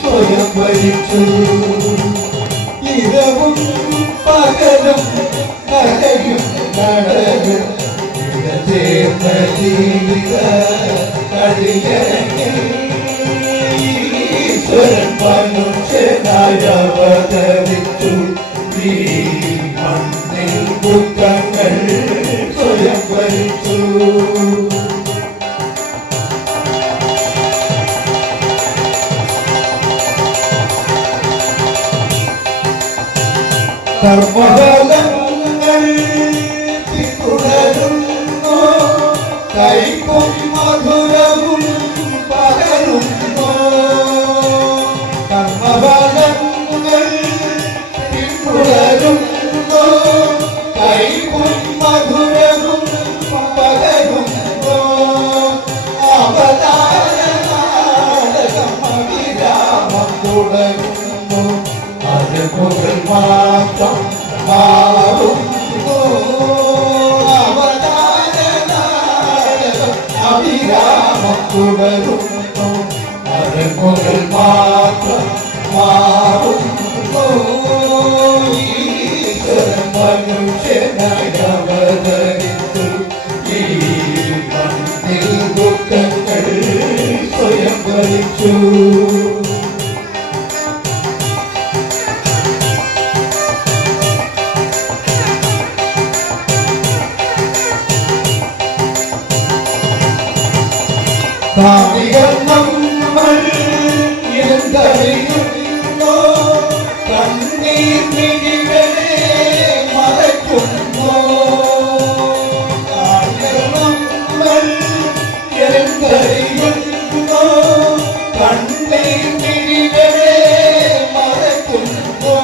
സ്വയം ഭരിച്ചു ഇരവും പകലും കരയും കടലും ചേർന്ന ജീവിത കളിയരങ്ങിൽ ഈശ്വരൻ മനുഷ്യനായി അവതരിച്ചു ഈ മണ്ണിൽ ദുഃഖങ്ങൾ സ്വയം ഭരിച്ചു കർമ്മഫലങ്ങൾ പിന്തുടരുന്നു കൈപ്പും മധുരവും പകരുന്നു കർമ്മഫലങ്ങൾ പിന്തുടരുന്നു കൈപ്പും മധുരവും പകരുന്നു അവതാരനാടകം അവിരാമം തുടരുന്നു മുകൾ മാത്രം മാറുന്നു അവതാരനാടകം അവിരാമം തുടരുന്നു മുകൾ മാത്രം മാറുന്നു ഈശ്വരൻ മനുഷ്യനായി അവതരിച്ചു ഈ മണ്ണിൽ ദുഃഖങ്ങൾ സ്വയം ഭരിച്ചു നമ്മൾ എന്തറിയുന്നു കണ്ണീർ മിഴികളെ മറയ്ക്കുന്നു നമ്മൾ എന്തറിയുന്നു കണ്ണീർ മിഴികളെ മറയ്ക്കുന്നു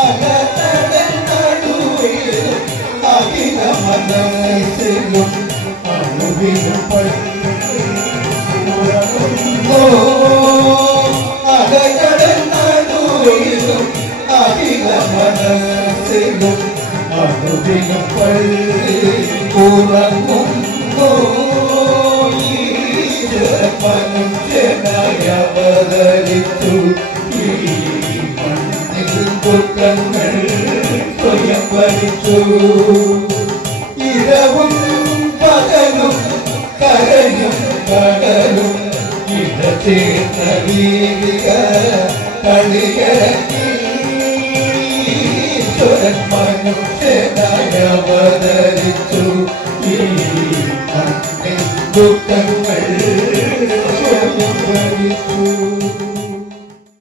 അകത്തടൻ നടുവിൽ അഖില മനസ്സിലും അണുവിലും മനസ്സിലും അനുദിനം ഉറങ്ങുന്നു മനുഷ്യനായി അവതരിച്ചു ഈ മണ്ണിൽ ദുഃഖങ്ങൾ സ്വയം ഭരിച്ചു ഇരവും പകലും കരയും കടലും ചേർന്ന വീതിക കളിയരങ്ങി ഈശ്വരൻ മനുഷ്യനായി അവതരിച്ചു ഈ മണ്ണിൽ ദുഃഖങ്ങൾ സ്വയം ഭരിച്ചു